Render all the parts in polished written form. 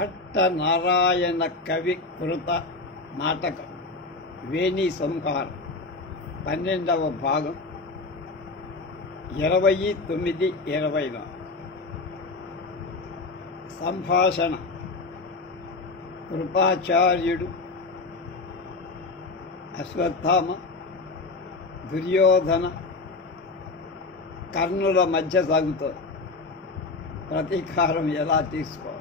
భట్టనారాయణ కవి కృత నాటకం వేణి సంహారం 12వ భాగం 29-20 సంభాషణ. కృపాచార్యుడు అశ్వత్థామ దుర్యోధన కర్ణుల మధ్య సాగుతోంది. ప్రతీకారం ఎలా తీసుకోవాలి?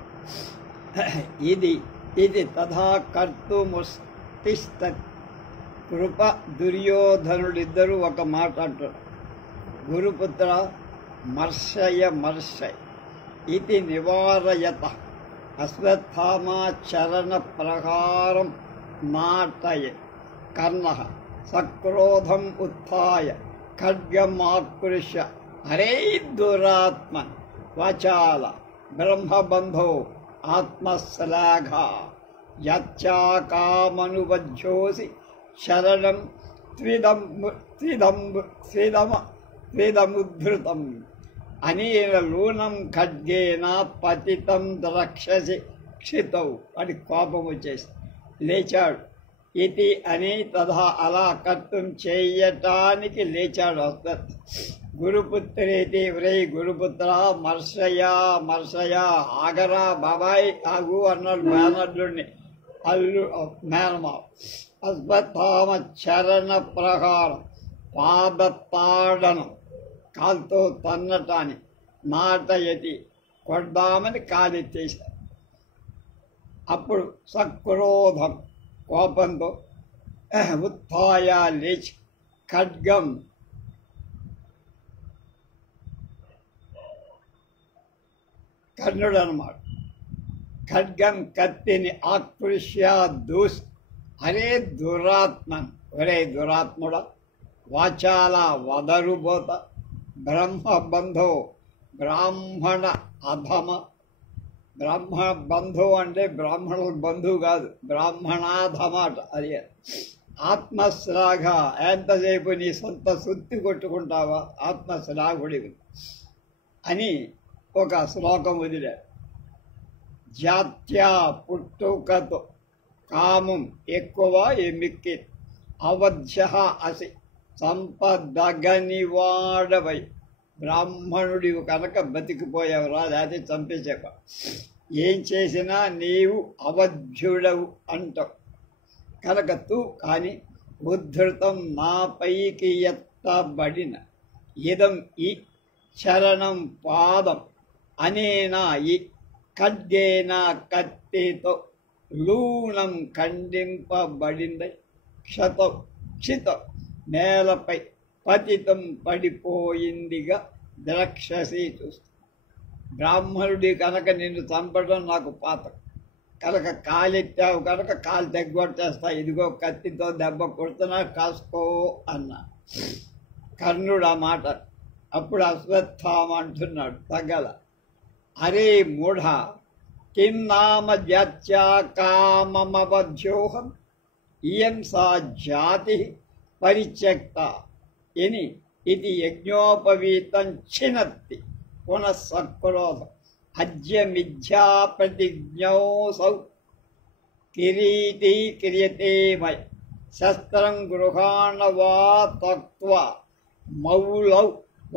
ఇది తథా కర్తుముష్టిష్టతి. కృప దుర్యోధనుడిద్దరూ ఒక మాట అంటారు. గురుపుత్ర మర్షయ ఇది నివారయత అశ్వత్థామాచరణ ప్రహారం నాటయ. కర్ణ సక్రోధం ఉత్థాయ ఖడ్గమాకృష్య హరే దురాత్మన్ వాచాల బ్రహ్మబంధో ఆత్మశ్లాఘ యచ్చాకామనువజ్జోసి శరణం త్విదముద్ధృతం అనేన లూనం ఖడ్గేన పతితం ద్రక్షసి క్షితౌ అని కోపం వచ్చేసి లేచాడు. ఇది అని తథా అలా కర్తం చేయటానికి లేచాడు అశ్వత్. గురుపుత్రేతి వ్రై గురుపుత్ర మర్షయ ఆగరా బాబాయ్ ఆగు అన్నాడు మేనల్లుడిని. మేనమా అశ్వత్థామ చరణ ప్రహారం పాదతాడనం కాలుతో తన్నటాన్ని నాటయతి కొడదామని కాలెత్తేశారు. అప్పుడు సక్రోధం కోపంతో ఉత్థాయ లేచి ఖడ్గం కర్ణుడు అన్నమాట. ఖడ్గం కత్తిని ఆకృష్య దూసి అరే దురాత్మన్ ఒరే దురాత్ముడ వాచాల వదరుబోత బ్రహ్మబంధో బ్రాహ్మణ అధమ. బ్రాహ్మణ బంధు అంటే బ్రాహ్మణుల బంధువు కాదు, బ్రాహ్మణాధమ అట. అది ఆత్మశ్లాఘ ఎంతసేపు నీ సొంత సుత్తి కొట్టుకుంటావా ఆత్మశ్లాఘుడివి అని ఒక శ్లోకం వదిలాడు. జాత్యా పుట్టుకతో కామం ఎక్కువ ఎమిక్కి అవధ్య అసి సంపదగనివాడవై బ్రాహ్మణుడివి కనుక బతికిపోయావురా, లేకపోతే చంపేశాక. ఏం చేసినా నీవు అవధ్యుడవు అంటావు కనుక కానీ ఉద్ధృతం నాపైకి ఎత్తబడిన ఇదం ఈ చరణం పాదం అనేనా ఈ ఖడ్గేన కత్తితో లూనం ఖండింపబడింది క్షిత నేలపై పతితం పడిపోయిందిగా ద్రక్షసి చూస్తా. బ్రాహ్మణుడి కనుక నిన్ను చంపడం నాకు పాతం కనుక కాలెత్తావు కనుక కాలు తెగ్గొట్టేస్తా, ఇదిగో కత్తితో దెబ్బ కొడుతున్నా కాసుకో అన్నా కర్ణుడు ఆ మాట. అప్పుడు అశ్వత్థామ అంటున్నాడు తగ్గల, అరే మూఢ కిం నామ జాత్యా కామమవధ్యోహం ఇయం సా జాతి పరిత్యక్త ఎని ఇది యజ్ఞోపవీతం చినత్తి పునఃసక్రోధం అద్య మిథ్యా ప్రతిజ్ఞౌసౌ కిరీటీ క్రియతే మయ శస్త్రం గృహాణ వా తక్త్వా మౌలౌ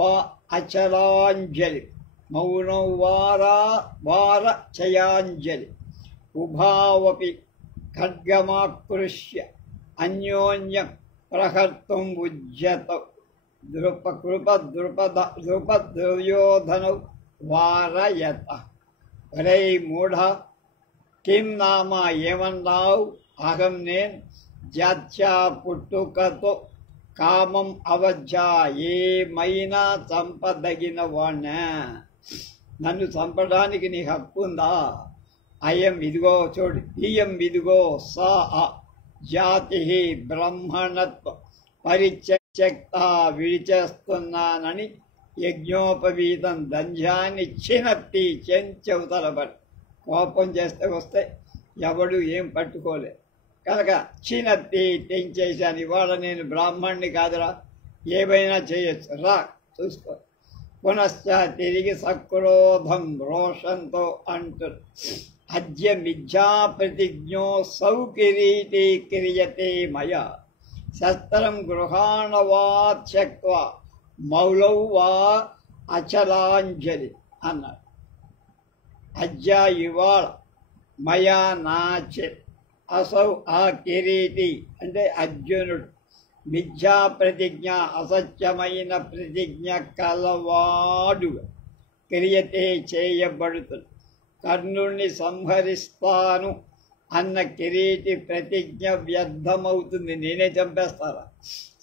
వా అచలాంజలి మౌనం వారచయాంజలి ఉభావపి ఖడ్గమాకృష్య అన్యోన్యం ప్రహర్తుం ఉజ్యత దుర్యోధనౌ వారయత. వరై మూఢ కిం నామ ఏమన్నావు? అహం నేను జాత్యా పుట్టుకతో కామం అవధ్య ఏమైనా చంపదగిన వాణ్ణా? నన్ను చంపడానికి నీ హక్కు ఉందా? అయం ఇదిగో చూడు, ఇయం ఇదిగో సా జాతి బ్రహ్మణత్వ పరిత్యక్త విడిచేస్తున్నానని యజ్ఞోపవీతం దంధ్యాన్ని చినత్తి చెంచవుతలబడి కోపం చేస్తే వస్తే ఎవడు ఏం పట్టుకోలే కనుక చినత్తి తెంచేశాను. ఇవాళ నేను బ్రాహ్మణ్ణి కాదురా, ఏమైనా చేయొచ్చు రా చూసుకో. పునశ్చ తిరిగి సక్రోధం రోషంతో అంటు అద్య మిథ్యా ప్రతిజ్ఞో సౌ కిరీటీ క్రియతే మయా శస్త్రం గృహాణ వా త్యక్త్వా మౌలౌ వా అచలాంజలి అన్నాడు. అద్య ఇవాళ మయా నాచే అసౌ ఆ కిరీటి అంటే అర్జునుడు మిథ్యా ప్రతిజ్ఞ అసత్యమైన ప్రతిజ్ఞ కలవాడు క్రియతే చేయబడుతుంది. కర్ణుణ్ణి సంహరిస్తాను అన్న కిరీటి ప్రతిజ్ఞ వ్యర్థమవుతుంది, నేనే చంపేస్తారా.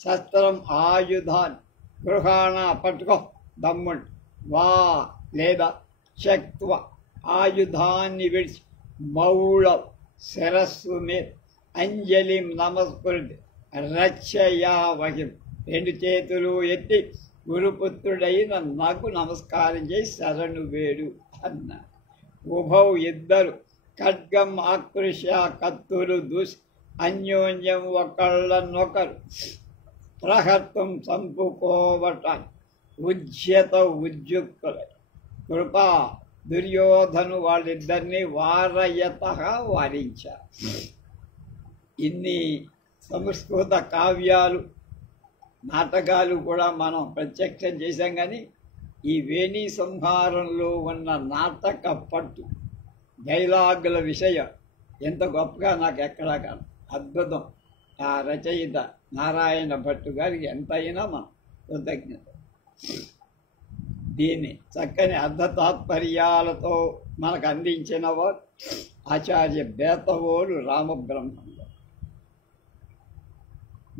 శస్త్రం ఆయుధాన్ని గృహాణ పట్టుకో దమ్ముండి వా లేదా శక్త్వ ఆయుధాన్ని విడిచి మౌళ శిరస్సు మీద అంజలి నమస్కృతి రక్షయా వహిం రెండు చేతులు ఎత్తి గురుపుత్రుడైన నాకు నమస్కారం చేసి శరణు వేడు అన్న. ఉభౌ ఇద్దరు ఖడ్గం ఆకృష్య కత్తులు దూసి అన్యోన్యం ఒకళ్ళనొకరు ప్రహర్తం చంపుకోవటాన్ని ఉజ్యత ఉద్యుక్తులై కృపా దుర్యోధను వాళ్ళిద్దరినీ వారయత వారించారు. ఇన్ని సంస్కృత కావ్యాలు నాటకాలు కూడా మనం ప్రత్యక్షం చేశాం, కానీ ఈ వేణి సంహారంలో ఉన్న నాటక పట్టు డైలాగుల విషయం ఎంత గొప్పగా నాకు ఎక్కడా కాదు. అద్భుతం. ఆ రచయిత నారాయణ భట్టు గారికి ఎంతైనా మనం కృతజ్ఞత. దీన్ని చక్కని అర్ధతాత్పర్యాలతో మనకు అందించిన వారు ఆచార్య బేతవోలు రామబ్రహ్మం.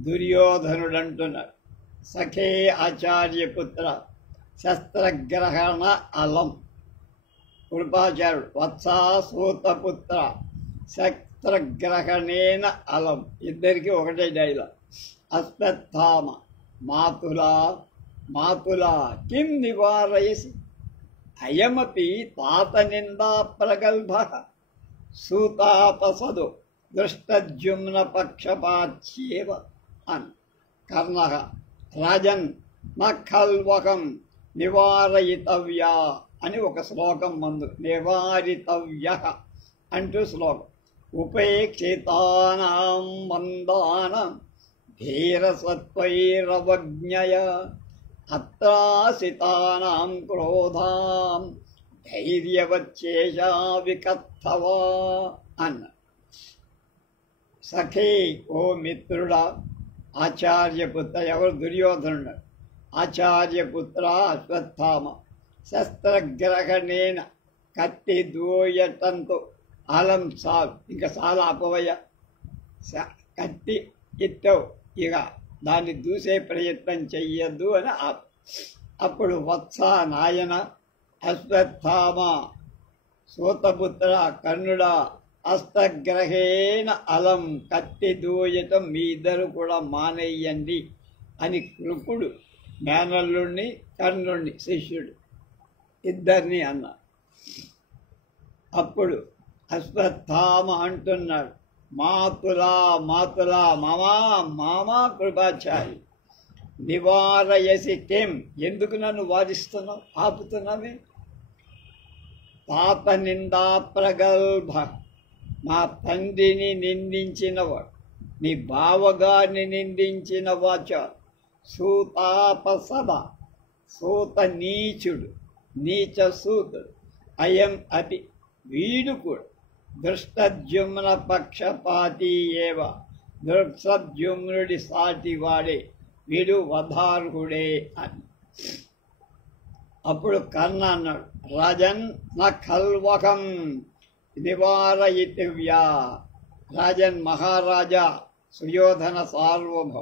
దుర్యోధనుడంటున్నాడు, సఖే ఆచార్యపుత్ర శస్త్రగ్రహణ అలం. కృపాచార్యుడు వత్సా సూతపుత్ర శస్త్రగ్రహణేన అలం. ఇద్దరికి ఒకటే డైలాగ్. అశ్వత్థామ మాతులా మాతులా కిం నివారయసి అయమపి తాత నిందా ప్రగల్భ సూతాపసదు దృష్టద్యుమ్న పక్షపాచ్యేవ అన్. కర్ణ రాజన్ నఖల్వకం నివారయితవ్యా అని ఒక శ్లోకం మందు నివారితవ్య అంటూ శ్లోకం. ఉపేక్షితానాం మందానం ధీరసత్వైరవజ్ఞయ అత్రాసితానాం క్రోధాం ధైర్యవచ్చేషా వికత్తవా అన్న. సఖే ఓ మిత్రుడా, ఆచార్యపుత్ర ఎవరు దుర్యోధనుడు, ఆచార్యపుత్ర అశ్వత్థామ శస్త్రగ్రహణేన కత్తి దూయటంతో అలం చాలు, ఇంకా చాలా అపవయ కత్తి ఎత్తావు, ఇక దాన్ని దూసే ప్రయత్నం చెయ్యొద్దు అని. అప్పుడు వత్స నాయన అశ్వత్థామ సూతపుత్ర కర్ణుడా హస్తగ్రహేణ అలం కత్తి దూయటం మీ ఇద్దరు కూడా మానేయండి అని కృపుడు మేనల్లుణ్ణి కర్ణుణ్ణి శిష్యుడు ఇద్దరిని అన్నారు. అప్పుడు అశ్వత్థామ అంటున్నాడు, మాతులా మాతులా మామా మామా కృపాచారి నివారయసి కిం, ఎందుకు నన్ను వాదిస్తున్నావు, ఆపుతున్నావే. తాత నిందా ప్రగల్భ, మా తండ్రిని నిందించినవాడు, నీ బావగారిని నిందించిన వాచ. సూతాపసభ, సూత నీచుడు, నీచ సూతుడు. అయం అపి, వీడు కూడా దృష్టద్యుమ్న పక్షపాతి ఏవ, దృష్టద్యుమ్నుడి సాటివాడే, వీడు వధార్హుడే అని. అప్పుడు కర్ణ అన్నాడు, రాజన్ న ఖల్వకం నివారయితవ్యా. రాజన్ మహారాజా సుయోధన సార్వభౌమ,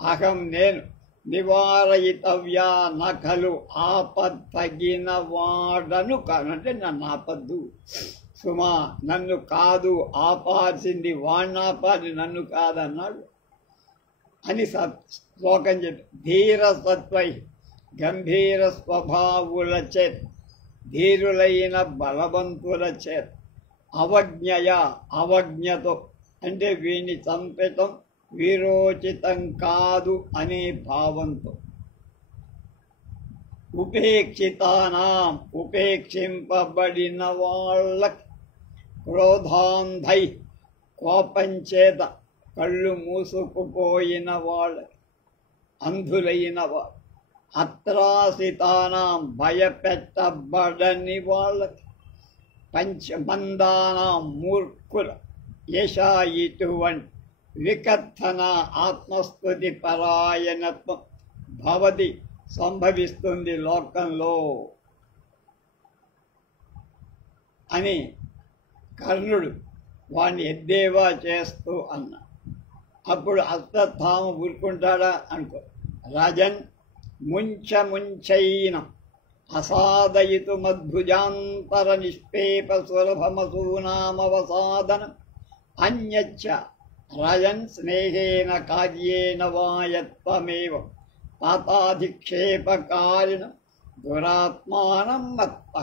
అహం నేను నివారయితవ్యా నఖలు ఆపద్దగిన వాడను కానంటే నన్ను ఆపద్దు సుమా, నన్ను కాదు ఆపాల్సింది, వాణ్ణాపాది నన్ను కాదన్నాడు అని శ్లోకం చెప్పి. ధీర సత్వై, గంభీర స్వభావుల చేత్, ధీరులైన బలవంతుల చేత్, అవజ్ఞయ అవజ్ఞతో అంటే వీణ్ణి చంపటం వీరోచితం కాదు అనే భావంతో. ఉపేక్షితానాం, ఉపేక్షింపబడిన వాళ్ళకి క్రోధాంధై కోపంచేత కళ్ళు మూసుకుపోయిన వాళ్ళకి, అంధులైన వాళ్ళు, అత్రాసితానాం భయపెట్టబడని వాళ్ళకి, పంచమందానాం మూర్ఖుల యశా ఇటువంటి వికథన ఆత్మస్తుతి పరాయణత్వం భవతి సంభవిస్తుంది లోకంలో అని కర్ణుడు వాడిని ఎద్దేవా చేస్తూ అన్నా. అప్పుడు అశ్వత్థామ ఊరుకుంటాడా అనుకో. రాజన్ ముంచైనం అసాదయితు మద్భుజాంతర నిష్పేప సులభమసూనామవసాదనం అన్యచ్చ రాజన్ స్నేహేన కార్యేణ వాయత్వమేవ పాతాధిక్షేపకారిణ దురాత్మానం మత్త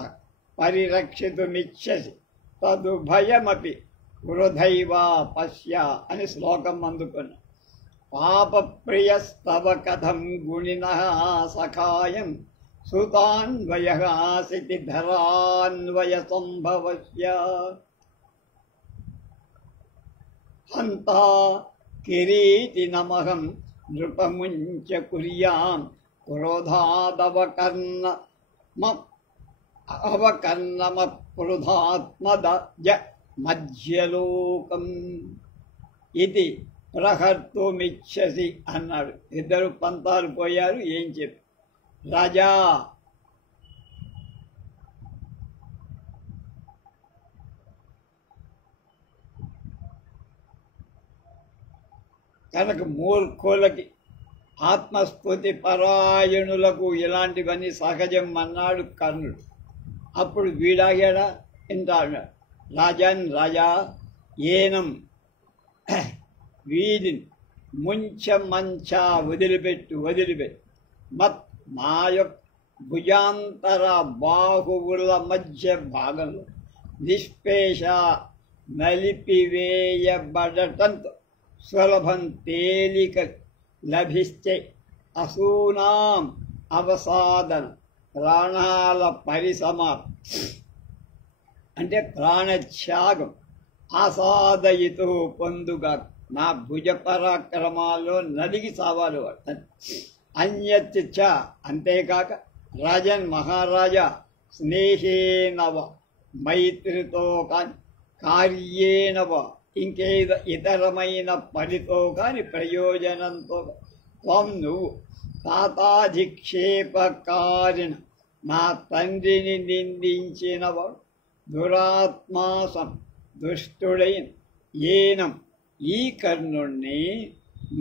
పరిరక్షితుమిచ్చసి తదుభయమపి వృధైవా పశ్య అని శ్లోకం అందుకున్నా. పాపప్రియస్తవ కథం గుణినః సఖాయం సుతాన్వయః ధరాన్వయ సంభవస్య హంతా కిరీటినమహం నృపముంచ కుర్యాం అవకర్ణమపృధాత్మద మధ్యలోకం ఇది ప్రహర్తుమిచ్చసి అన్నాడు. ఇద్దరు పంతాలు పోయారు. ఏం చెప్పి రాజా కనుక మూర్ఖులకి ఆత్మస్ఫూర్తి పరాయణులకు ఇలాంటివన్నీ సహజం అన్నాడు కర్ణుడు. అప్పుడు వీడాగాడా ఇంత అన్నాడు. రాజన్ రాజా ఏనం వీధిని మంచ వదిలిపెట్టు మత్ మా యొక్క భుజాంతర బాహువుల మధ్య భాగంలో నిష్పేష నలిపివేయబడటంతో సులభం తేలిక లభిస్తే అసూనాం అవసాదన ప్రాణాల పరిసమాప్తి అంటే ప్రాణత్యాగం ఆసాదయితో పొందుగా నా భుజ పరాక్రమాల్లో నలిగి సావాలి వాడు. అన్యచ్చ అంతేకాక రాజన్ మహారాజా స్నేహేనవ మైత్రితో కాని కార్యేనవ ఇంకేదో ఇతరమైన పనితో కాని ప్రయోజనంతో త్వం నువ్వు తాతాధిక్షేపకారిణ నా తండ్రిని నిందించినవాడు దురాత్మాసం దుష్టుడైన ఏనం ఈ కర్ణుణ్ణి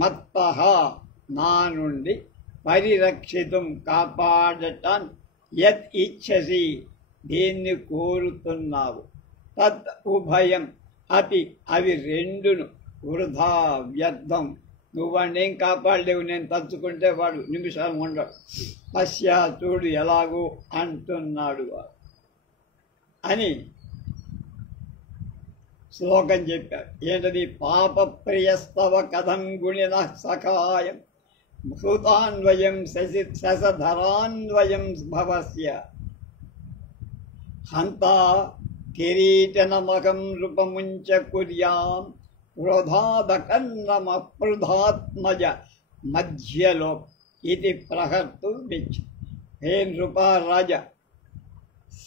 మత్తః నా నుండి పరిరక్షితం కాపాడటాన్ని యత్ ఇచ్చసి దీన్ని కోరుతున్నావు తత్ ఉభయం అతి అవి రెండును వృధా వ్యర్థం. నువ్వు వాడిని ఏం కాపాడలేవు, నేను తలుచుకుంటే వాడు నిమిషాలు ఉండడు. పశ్యా చూడు ఎలాగో అంటున్నాడు వాడు అని శ్లోకం చెప్పారు. ఏంటది? పాప ప్రియస్తవ కథం గుణిన సఖాయం సూతాన్వయం శశధరాన్వయం భవస్య హంతా కిరీటనమకం నృపముంచ కుర్యాం క్రోధాదకన్నమపృధాత్మజ మధ్యలో ఇది ప్రహర్తుమిచ్చ. హే నృపారాజ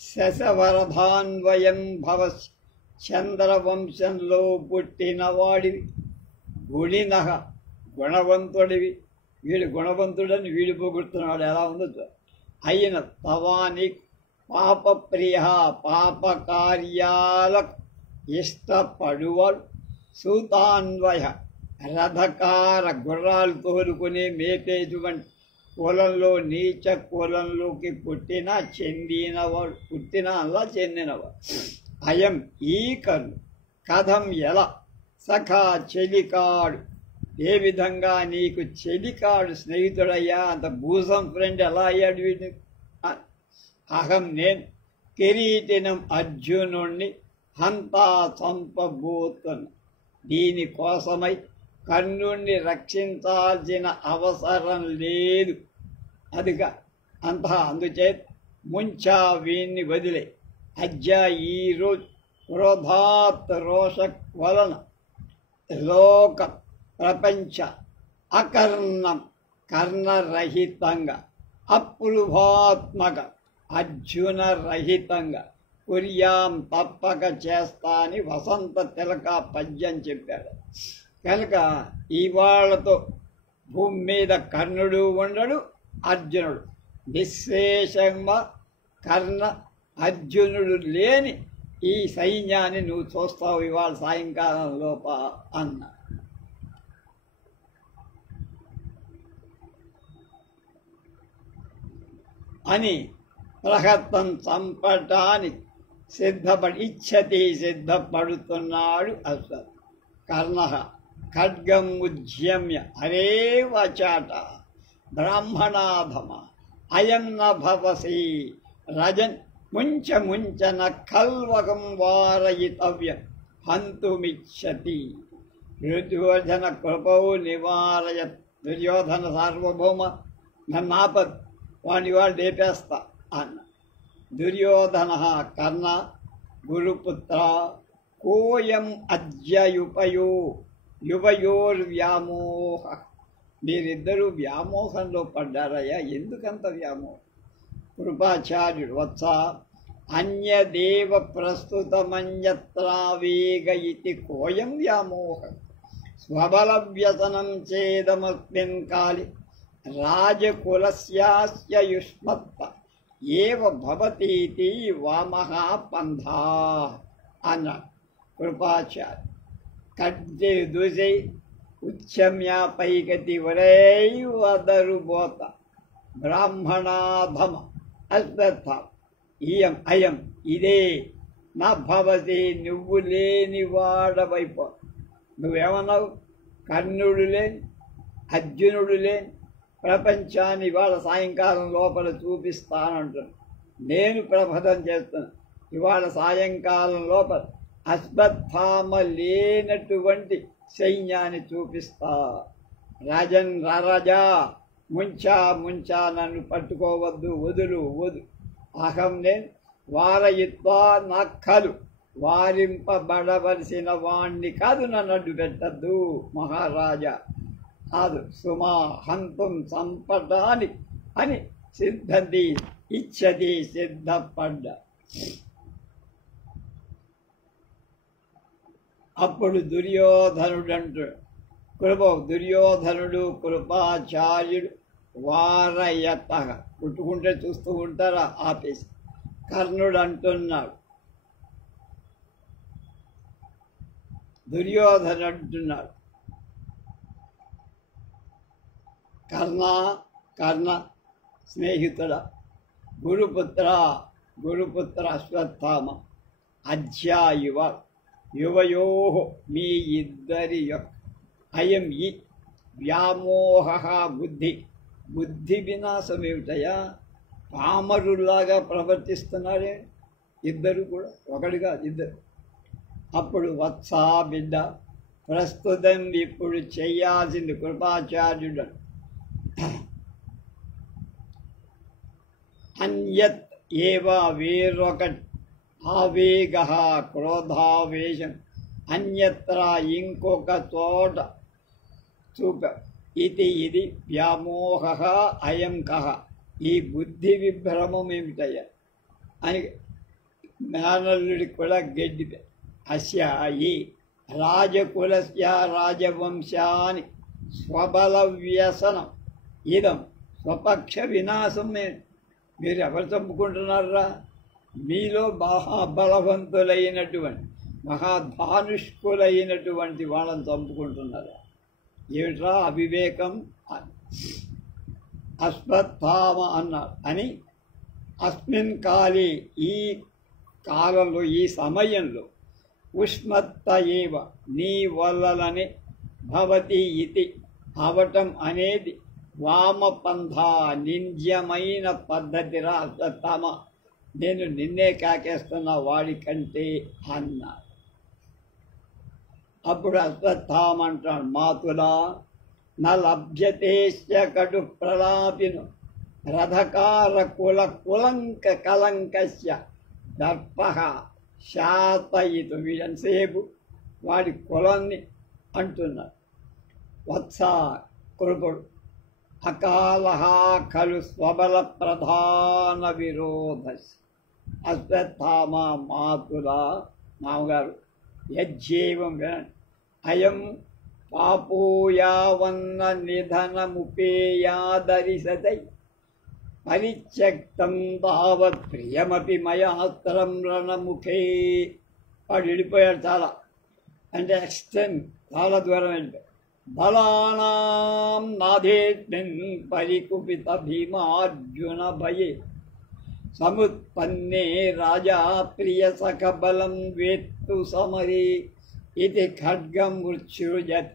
శశవరధాన్వయం భవస్య చంద్రవంశంలో పుట్టినవాడివి, గుణినః గుణవంతుడివి. వీడు గుణవంతుడని వీడు పొగుడుతున్నాడు. ఎలా ఉందో అయిన తవాని పాపప్రియ పాపకార్యాలకు ఇష్టపడువాడు సూతాన్వయ రథకార గుర్రాలు తోలుకుని మేపేటువంటి కులంలో నీచ కులంలోకి పుట్టినా చెందినవాడు, పుట్టినా అలా చెందినవాడు. అయం ఈ కర్ణుడు కథం ఎలా సఖా చెలికాడు ఏ విధంగా నీకు చెలికాడు స్నేహితుడయ్యా, అంత భూసం ఫ్రెండ్ ఎలా అయ్యాడు వీడిని? అహం నేను కిరీటినం అర్జునుణ్ణి హంతా చంపబోతున్నా. దీనికోసమై కర్ణుణ్ణి రక్షించాల్సిన అవసరం లేదు. అదిగా అందుచేత ముంచా వీణ్ణి వదిలే అజ్జ ఈరోజు క్రోధాత్ రోష వలన లోక ప్రపంచ అకర్ణం కర్ణరహితంగా అప్లుభాత్మక అర్జున రహితంగా కుర్యాం తప్పక చేస్తా అని వసంత తిలక పద్యం చెప్పాడు. కనుక ఇవాళతో భూమి మీద కర్ణుడు ఉండడు, అర్జునుడు నిశ్శేషంగా కర్ణ అర్జునుడు లేని ఈ సైన్యాన్ని నువ్వు చూస్తావు ఇవాళ సాయంకాలం లోప అన్న. అని ప్రహత్తం చంపటానికి సిద్ధపడుతున్నాడు అశ్వత్. కర్ణ ఖడ్గం ఉద్యమ్య హరే వచాట బ్రాహ్మణాధమ అయం న భవసి రజన్ ముంచన ఖల్వకం వారయితవ్యం హంతుమిచ్చతి. దుర్యోధన కృపౌ నివారయ. దుర్యోధన సార్వభౌమ నన్ను ఆపద్, వాడిని వాడు లేపేస్తా అన్న. దుర్యోధన కర్ణ గురుపుత్ర కోయం అద్యయుపయో యువయోర్వ్యామోహ. మీరిద్దరూ వ్యామోహంలో పడ్డారయ్యా, ఎందుకంత వ్యామోహం? కృపాచార్యుడు వత్స అన్యదేవ ప్రస్తుతమన్యత్రావేగ ఇతి కోయం వ్యామోహ స్వబల వ్యసనం చేదమస్మిన్ కాలి రాజకులస్యాస్య యుష్మత్త ఏవ భవతీతి వామః పంథా అన్నాడు కృపాచార్య. కడ్జే దూసై ఉచ్చమ్య పైకతి వరై వదరుబోత బ్రాహ్మణాధమ అశ్వత్థ ఇయం అయం ఇదే నా భవతి. నువ్వు లేని వాడవైపో. నువ్వేమన్నావు? కర్ణుడు లేని, అర్జునుడు లేని ప్రపంచాన్ని ఇవాళ సాయంకాలం లోపల చూపిస్తానంటున్నాను. నేను ప్రబోధం చేస్తున్నాను. ఇవాళ సాయంకాలం లోపల అశ్వత్థామ లేనటువంటి సైన్యాన్ని చూపిస్తా. రాజన్ రాజా ముంచా నన్ను పట్టుకోవద్దు, వదులు. అహం నేను వారయిత్వా నక్కలు వారింపబడవలసిన వాణ్ణి కాదు, నన్ను అడ్డు పెట్టద్దు మహారాజా. కాదు సుమా హంతం సంపటాని అని సిద్ధది ఇచ్చది సిద్ధపడ్డ. అప్పుడు దుర్యోధనుడు కృపాచార్యుడు వారయత కుట్టుకుంటే చూస్తూ ఉంటారా ఆపేసి. కర్ణుడు అంటున్నాడు, దుర్యోధను అంటున్నాడు, కర్ణ స్నేహితుడ, గురుపుత్ర అశ్వత్థామ అధ్యాయువ యువయో మీ ఇద్దరి యొక్క అయం ఈ వ్యామోహ బుద్ధి వినాశం ఏమిటయా? పామరులాగా ప్రవర్తిస్తున్నారే ఇద్దరు కూడా, ఒకటిగా ఇద్దరు. అప్పుడు వత్సా బిడ్డ, ప్రస్తుతం ఇప్పుడు చేయాల్సింది కృపాచార్యుడు అన్యత్ ఏవ వేరొక ఆవేగ క్రోధావేశం అన్యత్ర ఇంకొక చోట చూప. ఇది వ్యామోహ అయం కహ. ఈ బుద్ధి విభ్రమం ఏమిటయ్యా అని మేనల్లుడికి కూడా గడ్డి. అస్య ఈ రాజకులస్య రాజవంశాని స్వబల వ్యసనం ఇదం స్వపక్ష వినాశం. మీరు ఎవరు చంపుకుంటున్నారా? మీలో మహాబలవంతులైనటువంటి మహాధానుష్కులైనటువంటి వాళ్ళని చంపుకుంటున్నారా? ఏమిట్రా అవివేకం? అశ్వత్థామ అన్నారు అని. అస్మిన్ కాలే ఈ కాలంలో, ఈ సమయంలో ఉష్మత్త ఏవ నీ వల్లనే భవతి ఇది అవటం అనేది వామపంథ నింద్యమైన పద్ధతిరా అశ్వత్థామ. నేను నిన్నే కాకేస్తున్నా వాడి కంటే అన్నారు. అప్పుడు అశ్వత్థామ అంటాడు, మాతులా న లభ్యతేశ్య కడు ప్రలాపిను రథకార కులంక కలంకస్య దర్ప శాతయితు వీడంతసేపు వాడి కులాన్ని అంటున్నారు. వత్స కొడుకుడు అకాలహ ఖలు స్వబల ప్రధాన విరోధ అశ్వత్థామ మాతుల మామగారు యజ్జీవం వినండి. అయం పాపోయావన్న నిధనముపేయాదరిసతై పరిత్యక్తం తావత్ ప్రియమపి మయాస్త్రం రణముఖే. వాడు వెళ్ళిపోయాడు చాలా, అంటే ఎక్స్టెండ్ చాలా దూరం వెళ్ళిపోయాడు. బలానాం నాథేస్మిన్ పరికుపిత భీమార్జున భయే సముత్పన్నే రాజా ప్రియ సఖబలం వేత్తు సమరే ఇది ఖడ్గం మృత్యుజత్.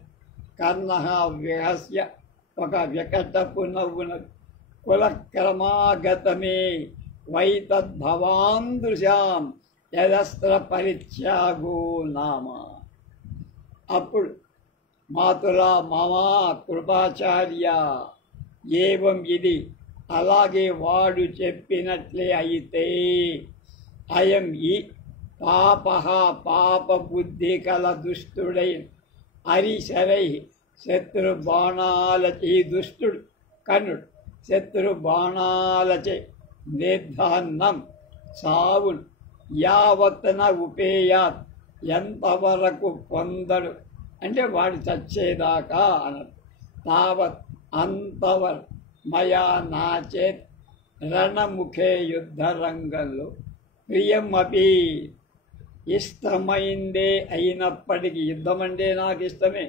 కర్ణ విహస్య ఒక వికటపు నవ్వునది. కులక్రమాగతమే వైతద్భవాం దృశాం యదస్త్ర పరిత్యాగో నామ. అప్పుడు మాతులా మామా కృపాచార్య ఏవం ఇది అలాగే వాడు చెప్పినట్లే అయితే అయం ఈ పాప పాప బుద్ధి కల దుష్టుడై హరిశరై శత్రు బాణాలచే దుష్టుడు కన్నుడు శత్రు బాణాలచే నిర్ధాన్నం సావును యావత్తన ఉపేయాత్ ఎంతవరకు పొందడు అంటే వాడు చచ్చేదాకా అన్నది. తావత్ అంతవరకు మయా నాచేత్ రణముఖే యుద్ధ రంగంలో ప్రియం అపి ఇష్టమైందే అయినప్పటికీ యుద్ధం అంటే నాకు ఇష్టమే,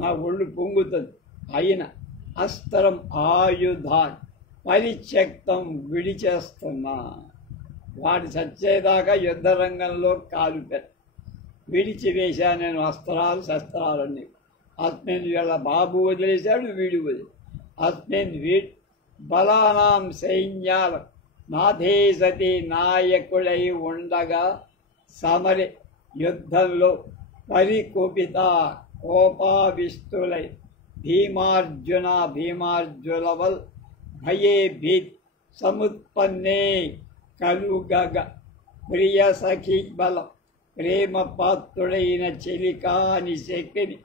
నా ఒళ్ళు పొంగుతుంది అయిన అస్త్రం ఆయుధాన్ని పరిత్యక్తం విడిచేస్తున్నా. వాడు చచ్చేదాకా యుద్ధ రంగంలో కాలు విడిచివేశా నేను అస్త్రాలు శస్త్రాలన్నీ. అస్మిన్ వీళ్ళ బాబు వదిలేశాడు, వీడు వదిలి అస్మిన్ బలానాం సైన్యాల నాథే సతి నాయకుడై ఉండగా సమరే యుద్ధంలో పరికోపిత కోపావిష్టులై భీమార్జునవల్ భయే భీత్ సముత్పన్నే కలుగగ ప్రియ సఖి బలం ప్రేమ పాత్రుడైన చెలికాని శక్తిని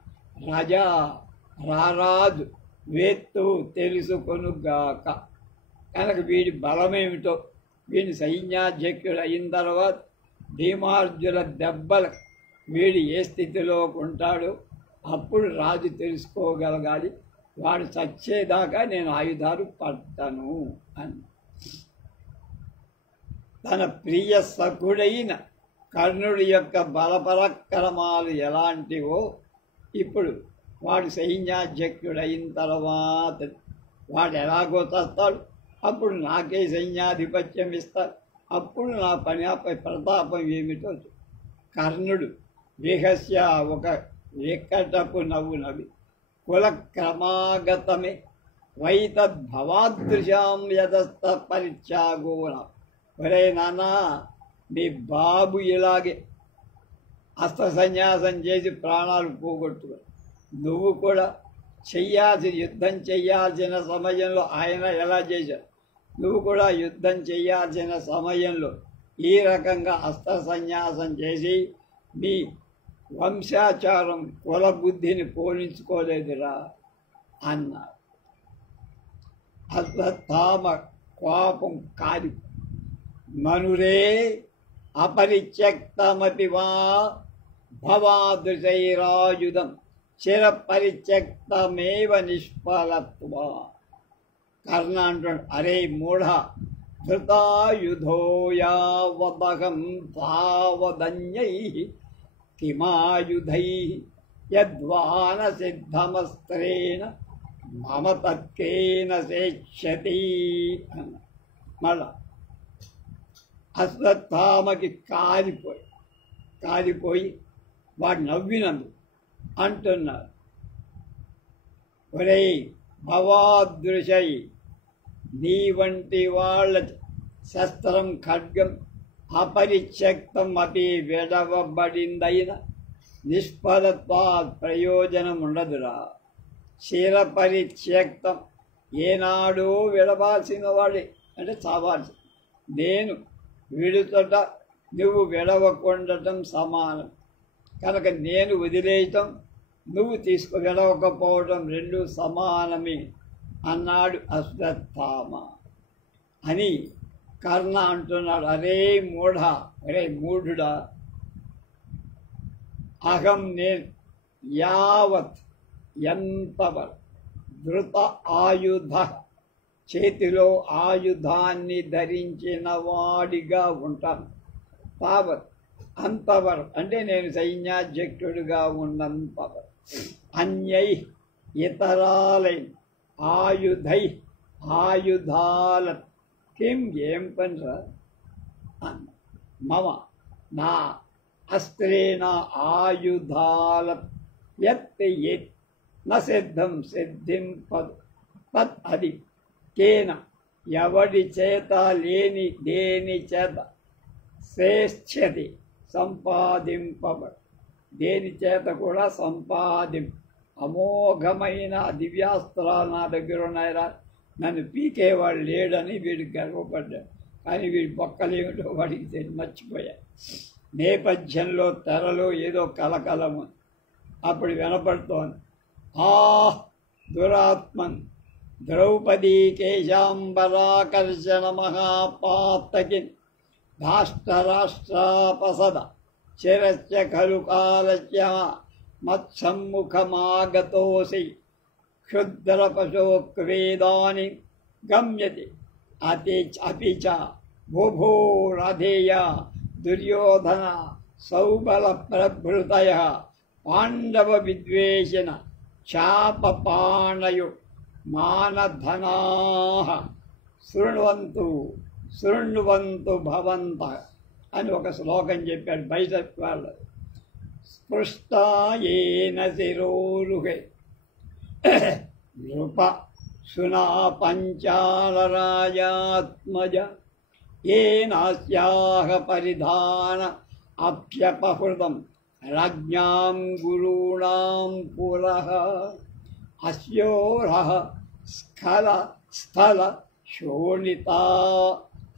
రాజా రారాజు వేత్తు తెలుసుకొనుగాక. కనుక వీడి బలమేమిటో వీడి సైన్యాధ్యక్షుడు అయిన తర్వాత భీమార్జున దెబ్బలు వీడు ఏ స్థితిలో ఉంటాడో అప్పుడు రాజు తెలుసుకోగలగాలి. వాడు చచ్చేదాకా నేను ఆయుధాలు పడతాను అని. తన ప్రియ సఖుడైన కర్ణుడి యొక్క బలపరాక్రమాలు ఎలాంటివో ఇప్పుడు వాడు సైన్యాధ్యక్షుడైన తర్వాత వాడు ఎలాగో చస్తాడు, అప్పుడు నాకే సైన్యాధిపత్యం ఇస్తారు, అప్పుడు నా ప్రతాపం ఏమిటో. కర్ణుడు విహస్య ఒక వికటపు నవ్వు నవ్వి కులక్రమాగతమే వైతద్భవాదృశాం యదస్త పరిత్యాగోన. ఒరే నాన్నా, మీ బాబు ఇలాగే అస్త్ర సన్యాసం చేసి ప్రాణాలు పోగొట్టుకో, నువ్వు కూడా యుద్ధం చెయ్యాల్సిన సమయంలో ఆయన ఎలా చేశావు, నువ్వు కూడా యుద్ధం చెయ్యాల్సిన సమయంలో ఈ రకంగా అస్త్ర సన్యాసం చేసి మీ వంశాచారం కుల బుద్ధిని పోలించుకోలేదురా అన్నారు. అశ్వత్థామ కోపం కాదు. మనురే అపరిత్యక్తమపి వా భవాదృశైరాయుధం చిరపరిత్యక్తమేవ నిష్ఫలత్వా. కర్ణ అంటాడు, అరే మూఢ ధృతాయుధోయావదహం తావదన్యై కిమాయుధై యద్వాన సిద్ధమస్త్రేణ మమ తత్కేన శేష్యతి అన్న. మళ్ళా అశ్వత్థామకి కాలిపోయి వాడు నవ్వినందు అంటున్నారు, ఒరే భవాదృశై, నీ వంటి వాళ్ళ శస్త్రం ఖడ్గం అపరిత్యక్తం అపి విడవబడిందైన నిష్ఫలత్వా ప్రయోజనం ఉండదురా. చిరపరిత్యక్తం ఏనాడో విడవాల్సిన వాడే అంటే చావాల్సి. నేను విడుతట నువ్వు విడవకుండటం సమానం. కనుక నేను వదిలేయటం, నువ్వు విడవకపోవటం రెండు సమానమే అన్నాడు అశ్వత్థామ అని కర్ణ అంటున్నాడు. అరే మూఢుడా, అహం నేను యావత్ ఎంతవరకు ధృత ఆయుధ చేతిలో ఆయుధాన్ని ధరించిన వాడిగా ఉంటాను. తావత్ అంతవరకు అంటే నేను సైన్యాధ్యక్షుడిగా ఉన్నంతవరకు అన్యై ఇతరాలైన ఆయుధాల కిం ఏం పనిరా అన్న మమ నా అస్త్రేణ ఆయుధాల యత్ సిద్ధం సిద్ధింపదు తత్ అది కేన ఎవడి చేత లేని దేని చేత శ్రేష్ఠ్యతి సంపాదింపబడు, దేని చేత కూడా అమోఘమైన దివ్యాస్త్రాలు నా దగ్గర ఉన్నాయిరా, నన్ను పీకేవాడు లేడని వీడికి గర్వపడ్డాడు. కానీ వీడి బొక్కలేమిటో వాడికి మర్చిపోయాడు. నేపథ్యంలో తెరలో ఏదో కలకలము అప్పుడు వినపడుతోంది. దురాత్మన్ ద్రౌపదీ కేశాంబరాకర్షణ మహాపాతకి రాష్ట్రాపసద శిరస్య ఖలు కాలస్య మత్సమ్ముఖమాగతోసి క్షుద్రపశోక్వేదాని గమ్యతి అపి చ భూభూరధేయ దుర్యోధన సౌబల ప్రభృతయ పాండవ విద్వేషిణ చాపపాణయు మానధనా శృణ్వంతు భవంత అని ఒక శ్లోకం చెప్పాడు బయట వాళ్ళు. స్పృష్టాయేన శిరోరుహే నృప సునా పంచాలరాజాత్మజ ఏనాస్యాహ పరిధాన అప్యపహృతం రాజ్ఞాం గురూణాం పురః అస్యోరః స్థల శోణితా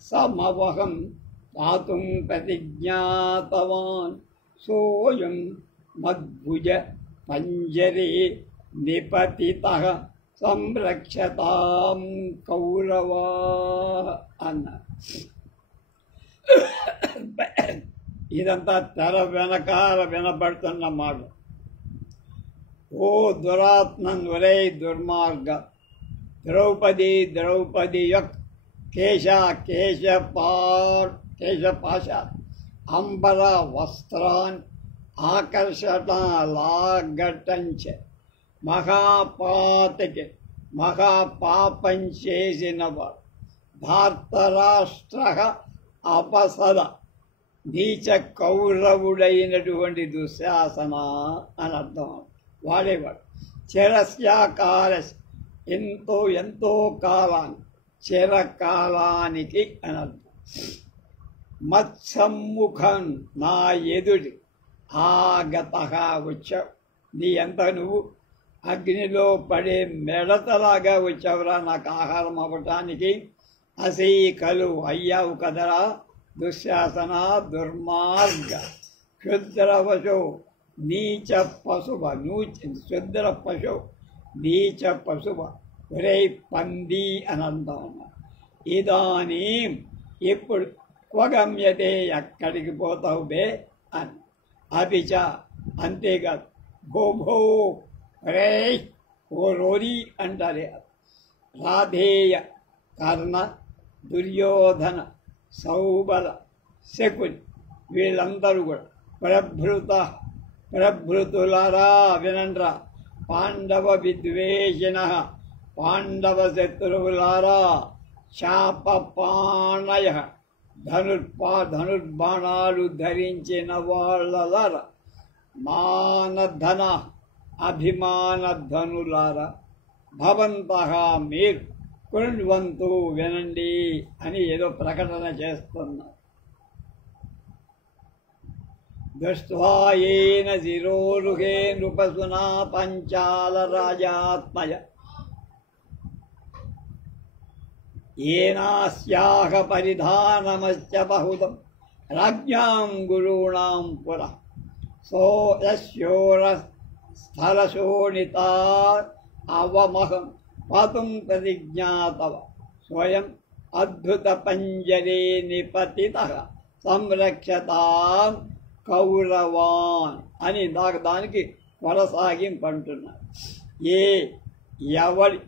సమవహం పాతుం ప్రతిజ్ఞాతవాన్ సోయం మద్భుజ పంజరే నిపతితః సంరక్షతాం కౌరవాః అన్నారు. ఇదంతా తెర వెనకాల వినపడుతున్న మాట. ఓ దురాత్మన్, ఒరే దుర్మార్గ, ద్రౌపది యొక్క కేశపాశ అంబర వస్త్రాన్ ఆకర్షణ లాగటంచ మహాపాపం చేసినవాడు ధార్తరాష్ట్ర అపసద నీచ కౌరవుడైనటువంటి దుశ్శాసన అని అర్థం. వాడేవాడు చిరస్యాకాల ఎంతో కాలాన్ని, చిరకాలానికి అని అర్థం. మత్సమ్ముఖం నా ఎదుటి ఆగత వచ్చావు, నీ ఎంత నువ్వు అగ్నిలో పడే మెడతలాగా వచ్చావురా నాకు ఆహారం అవ్వటానికి. అసీకలు అయ్యావు కదరా దుశ్శాసన దుర్మార్గ క్షుద్రవశో నీచ పశుభ క్షుద్ర పశు నీచ పశుభ ఒరే పంది అని అంటాం. ఇదానీ ఇప్పుడు క్వగమ్యతే ఎక్కడికి పోతావు బే అని. అపిచ అంతేకాదు భో రే ఓ రోరీ అంటారే. రాధేయ కర్ణ దుర్యోధన సౌబల శకుని వీళ్ళందరూ కూడా ప్రభృతులారా వినండ్రా. పాండవ విద్వేషిణ పాండవ శత్రువులారా. శాపపాణయ ధనుర్బాణాలు ధరించిన వాళ్ళలారా. మానధన అభిమాన ధనులారా. భవంతః మీరు కృణ్వంతు వినండి అని ఏదో ప్రకటన చేస్తున్నారు. దృష్ట్వాయేన శిరోరుహే నృపసునా పంచాల రాజాత్మయ ఏనాస్యాహ పరిధానమస్య బహుదం राज्ञां गुरूणां पुरः सो यस्योरस्थलशोणिता अवमहं पातुं प्रतिज्ञातव स्वयं अद्भुतपञ्जरे निपतितः సంరక్షతాం కౌరవాన్ అని దానికి కొనసాగింపంటున్నారు. ఏ ఎవరి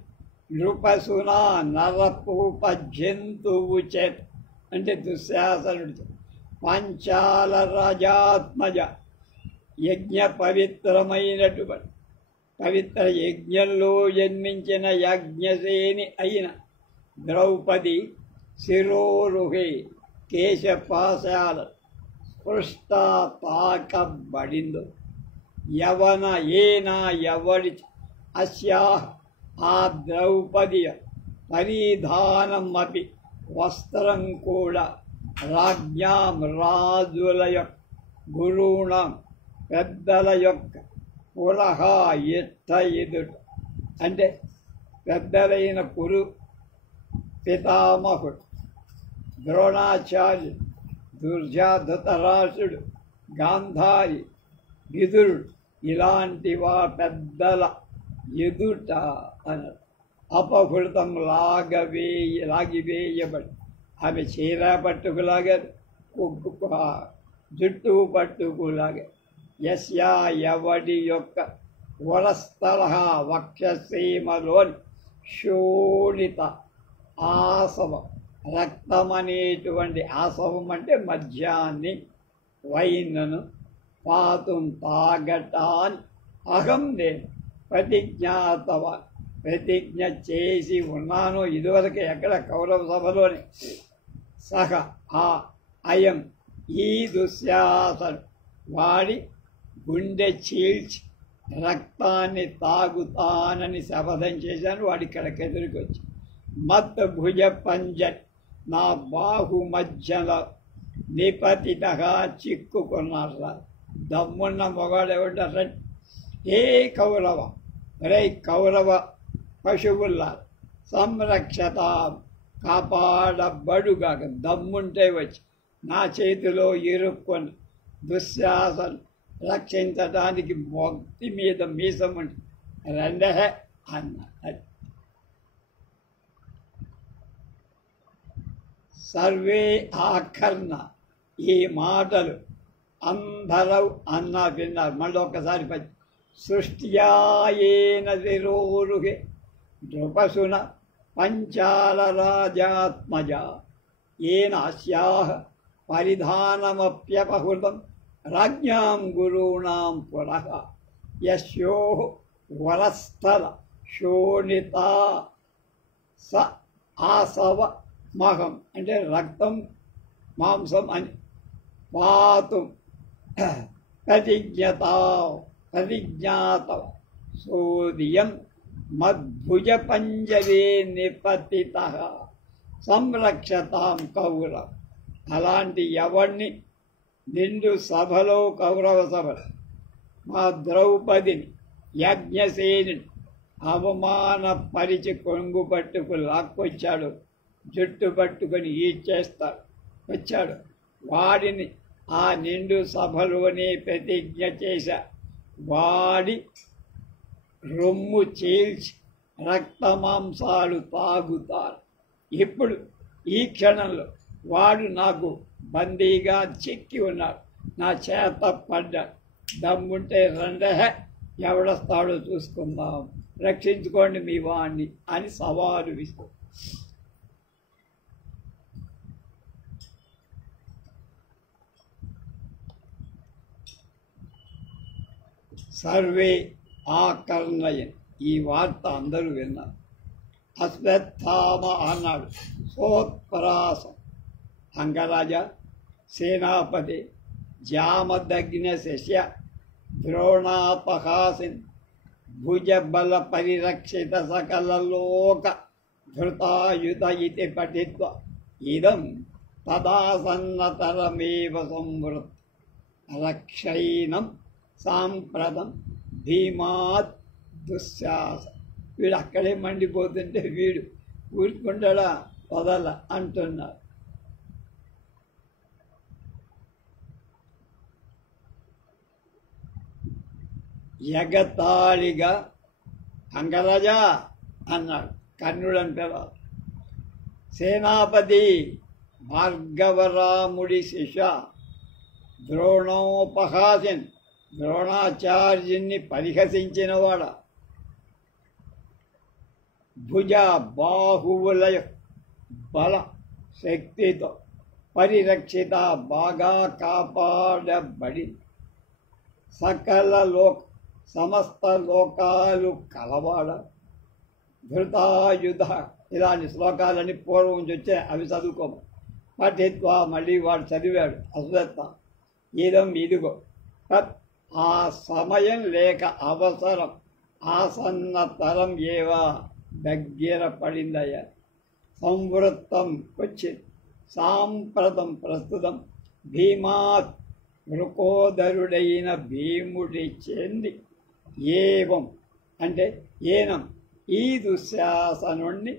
నృపసునా నరపూప జంతువు చేత అంటే దుశ్శాసనుడితో పంచాల రాజాత్మజ యజ్ఞ పవిత్రమైనటువంటి పవిత్ర యజ్ఞంలో జన్మించిన యజ్ఞసేని అయిన ద్రౌపది శిరోరుహే కేశపాశాల స్పృష్ట తాకబడిందో యవన ఏనా ఎవడి అస్యా ఆ ద్రౌపది పరిధానం అపి వస్త్రం కూడా రాజ్ఞాం రాజుల యొక్క గురువుణం పెద్దల యొక్క పురహ ఎట్ట ఎదుట అంటే పెద్దలైన కురు పితామహుడు ద్రోణాచార్యుడు ధృతరాష్ట్రుడు గాంధారి విదురుడు ఇలాంటి పెద్దల ఎదుట అన్నారు. అపహృతం లాగివేయబడి ఆమె చీర పట్టుకులాగారు, జుట్టు పట్టుకులాగారు. యస్యా ఎవడి యొక్క వరస్థల వక్షసీమలోని శోణిత ఆసవం రక్తం అనేటువంటి ఆసవం అంటే మద్యాన్ని వైన్ను పాతుం తాగటాన్ని అహం నేను ప్రతిజ్ఞాతవ ప్రతిజ్ఞ చేసి ఉన్నాను. ఇదివరకు ఎక్కడ కౌరవ సభలోనే సహ ఆ అయం ఈ దుశ్శాసను వాడి గుండె చీల్చి రక్తాన్ని తాగుతానని శపథం చేశాను. వాడి ఇక్కడికి ఎదురుకొచ్చి మత్ భుజ పంజట్ నా బాహు మధ్యలో నిపతితగా చిక్కుకున్నారా. దమ్మున్న మొగాడు ఎవడారా? ఏ కౌరవ రే కౌరవ పశువుల్లా సంరక్షత కాపాడబడుగాక దమ్ముంటే వచ్చి నా చేతిలో ఇరుక్కొని దుశ్శాసన రక్షించడానికి మొక్తి మీద మీసముంటే రెండే అన్న. సర్వే ఆకర్ణ ఈ మాటలు అందరూ అన్నా విన్నారు. మళ్ళీ ఒక్కసారి సృష్ట్యాయేన శిరోరుహే నృపసున పంచాల రాజాత్మజ ఏన అస్యాః పరిధానమప్యపహృతం రాజ్ఞాం గురూణాం పురః యస్యోః వరస్థల శోణితా స ఆసవ మహం అంటే రక్తం మాంసం అని పాతుం ప్రతిజ్ఞాత సోదియం మద్భుజ పంజరే నిపతిత సంరక్షతాం కౌరవ. అలాంటి ఎవరిని నిండు సభలో కౌరవ సభలో మా ద్రౌపదిని యజ్ఞసేనుని అవమానపరిచి కొంగు పట్టుకు లాక్కొచ్చాడు, జుట్టు పట్టుకొని ఈడ్చేస్తాడు వచ్చాడు. వాడిని ఆ నిండు సభలోనే ప్రతిజ్ఞ చేశా. వాడి రొమ్ము చీల్చి రక్తమాంసాలు తాగుతారు. ఇప్పుడు ఈ క్షణంలో వాడు నాకు బందీగా చిక్కి ఉన్నాడు, నా చేత పడ్డాడు. దమ్ముంటే రెండే ఎవడొస్తాడో చూసుకుందాం, రక్షించుకోండి మీ వాణ్ణి అని సవాలు విస్తూ సర్వే ఆకర్ణయన్. ఈ వార్త అందరూ విన్నారు. అశ్వత్థామ అన్నాడు సోత్పరాసం అంగరాజ సేనాపతి జామదగ్న శస్య ద్రోణాపహాసిన్ భుజబల పరిరక్షిత సకలలోక ధృతాయుధ ఇది పఠిత్వ ఇదం తదాసన్నతరమేవ సంవృత్ రక్షైనం సాంప్రదం ధీమాత్ దుశ్శాస. వీడు అక్కడే మండిపోతుంటే వీడు ఊరుకుంటాడా వదల అంటున్నారు. ఎగతాళిగా అంగరాజా అన్నాడు. కర్ణుడని పిలవ. సేనాపతి భార్గవరాముడి శిష ద్రోణోపహాసిన్, ద్రోణాచార్యుని పరిహసించినవాడ, భుజ బాహువుల బల శక్తితో పరిరక్షిత, బాగా కాపాడబడి సమస్త లోకాలు కలవాడ, ధృతాయుధ. ఇలాంటి శ్లోకాలని పూర్వం నుంచి వచ్చే, అవి చదువుకోము. పఠిత్వా, మళ్ళీ వాడు చదివాడు. అశ్వత్థ ఇదిగో తత్, ఆ సమయం లేక అవసరం, ఆసన్నతరం ఏవా, దగ్గర పడిందయ్యా. సంవృత్తం వచ్చింది, సాంప్రదం ప్రస్తుతం, భీమాత్ వృకోదరుడైన భీముడి చెంది, ఏవం అంటే ఏనం, ఈ దుశ్శాసనుణ్ణి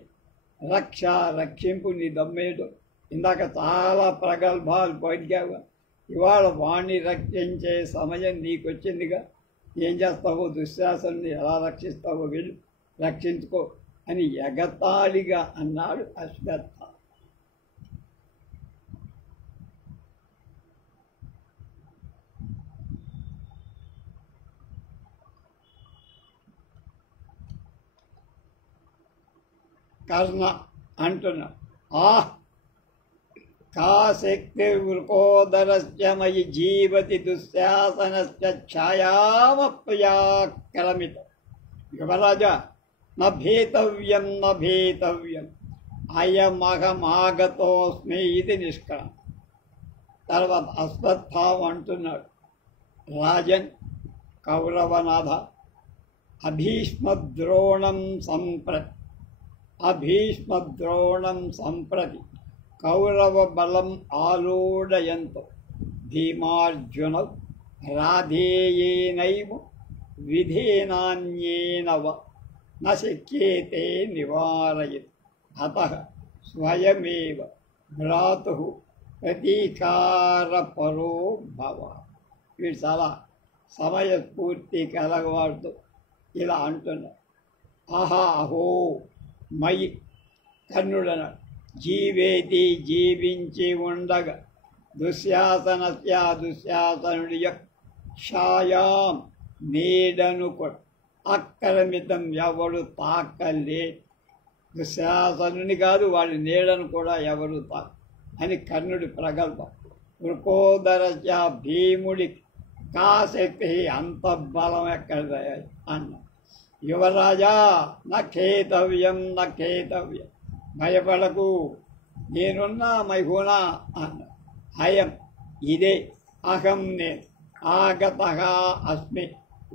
రక్షింపు, నీ దమ్మేటు. ఇందాక చాలా ప్రగల్భాలు పలికావు, ఇవాళ వాణ్ణి రక్షించే సమయం నీకు వచ్చిందిగా. ఏం చేస్తావో, దుశ్శాసనుని ఎలా రక్షిస్తావో వీళ్ళు రక్షించుకో అని ఎగతాళిగా అన్నాడు అశ్వత్థ. కర్ణ అంటున్నాడు, కా శక్తి వృకోదరస్య మయి జీవతి దుశ్శాసనస్య ఛాయామప్యాక్రమిత. యువరాజా, నభేతవ్యం అయమహమాగతోస్మి ఇది నిష్కరం. తర్వాత అశ్వత్థామ అంటున్నాడు, రాజన్ కౌరవనాథ, అభీష్మద్రోణం సంప్రతి కౌరవ బలం ఆలోడయంతో భీమార్జున రాధేయేనైవ విధేనాన్యేనవ న శక్యేతే నివారయత్ అతః స్వయమేవ భ్రాతుః ప్రతీకారపరో భవ. వీడు చాలా సమయస్ఫూర్తి కలగవాడుతూ ఇలా అంటున్నాడు. ఆహా అహో మయి కర్ణుడన, జీవేతి జీవించి ఉండగా, దుశ్శాసనుడి ఛాయాం నీడను అక్రమితం ఎవడు తాకలే. దుశ్శాసనుని కాదు, వాడి నీడను కూడా ఎవరు అని కర్ణుడి ప్రగల్భం. వృకోదరస్య భీముడి కాశక్తి, అంత బలం ఎక్కడదయ్యా అన్న. యువరాజా నఖేతవ్యం భయపడకు, నేనున్నా మైహూనా అన్న. అయం ఇదే, అహం నేను, ఆగత అస్మి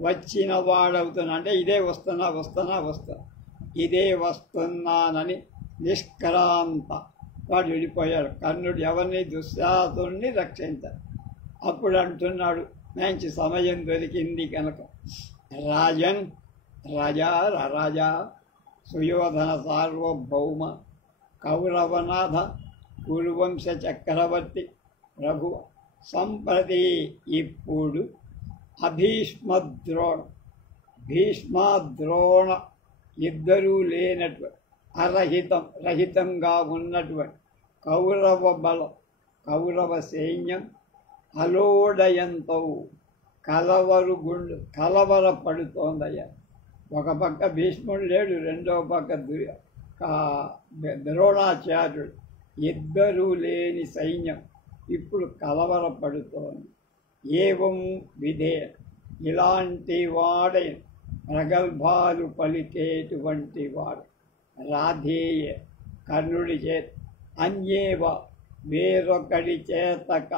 వచ్చిన వాడవుతున్నా, అంటే ఇదే వస్తున్నా ఇదే వస్తున్నానని నిష్క్రాంత. వాడు వెళ్ళిపోయాడు. కర్ణుడు ఎవరిని, దుశ్శాసనుడిని రక్షించాడు. అప్పుడు అంటున్నాడు, మంచి సమయం దొరికింది కనుక, రాజా సుయోధన సార్వభౌమ కౌరవనాథ కురువంశ చక్రవర్తి ప్రభు, సంప్రతి ఇప్పుడు భీష్మద్రోణ ఇద్దరూ లేనటువంటి రహితంగా ఉన్నటువంటి కౌరవ బలం, కౌరవ సైన్యం అలోడయంతో కలవరపడుతోందయ్యా. ఒక పక్క భీష్ముడు లేడు, రెండవ పక్క ద్రోణాచార్యుడు, ఇద్దరూ లేని సైన్యం ఇప్పుడు కలవరపడుతోంది. ఏవం విధే, ఇలాంటి వాడై ప్రగల్భాలు పలికేటువంటి వాడు రాధేయ కర్ణుడి చేత, అన్యేవ వేరొకడి చేతక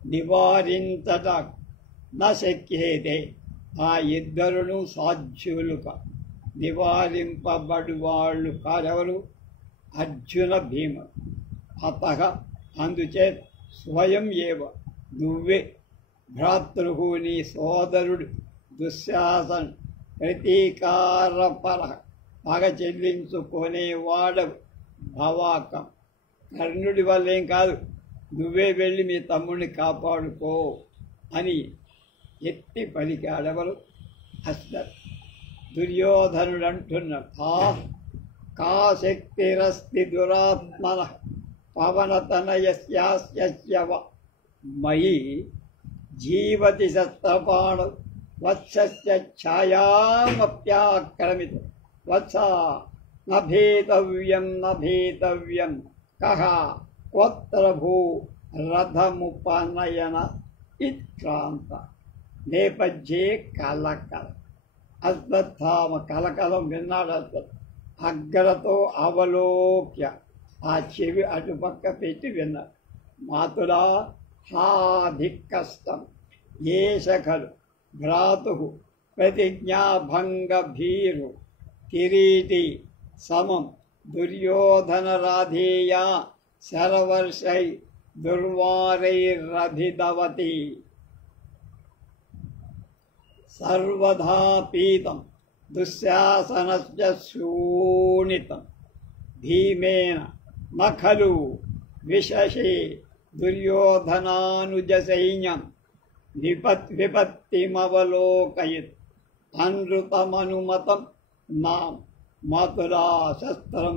నివారించట నశక్యేతే, ఆ ఇద్దరును సాధ్యులుగా నివారింపబడు వాళ్ళు కారెవరు, అర్జున భీమ. అతః అందుచేత స్వయం ఏవ నువ్వే, భ్రాతృహు నీ సోదరుడు దుశ్శాసన్ ప్రతీకారపర పగ చెల్లించుకునేవాడవు. భవాకం కర్ణుడి వల్లేం కాదు, నువ్వే వెళ్ళి మీ తమ్ముడిని కాపాడుకో అని ఎత్తి పలికాడెవరు? అస్సలు దుర్యోధనుడు అంటున్నాడు, కా శక్తిరస్తి దురాత్మన పవనతనయస్య మయి జీవతి శస్త్రపాణ వత్సస్య ఛాయామప్యాక్రమిత వత్స నభేతవ్యం కహ కోత్ర భూ రథముపనయన ఇత్క్రాంత నేపథ్యే కలకల. అశ్వత్థామ కలకలం విన్నాడు. అగ్రతో అవలోక్య ఆ చెవి అటుపక్క పెట్టి విన్నాడు. మాతులా హాధికష్టం ఏషఖలు భ్రాతు ప్రతిజ్ఞాభంగ భీరు కిరీటి సమం దుర్యోధనరాధేయా శరవర్షై దుర్వారైరభిదవతి సర్వదా పీతం దుశ్శాసనస్య శూణితం భీమేన న ఖలు విశశే దుర్యోధనానుజ సైన్యం విపత్తిమవలోకయత్ అనృతమనుమతం నాం మాతులా శస్త్రం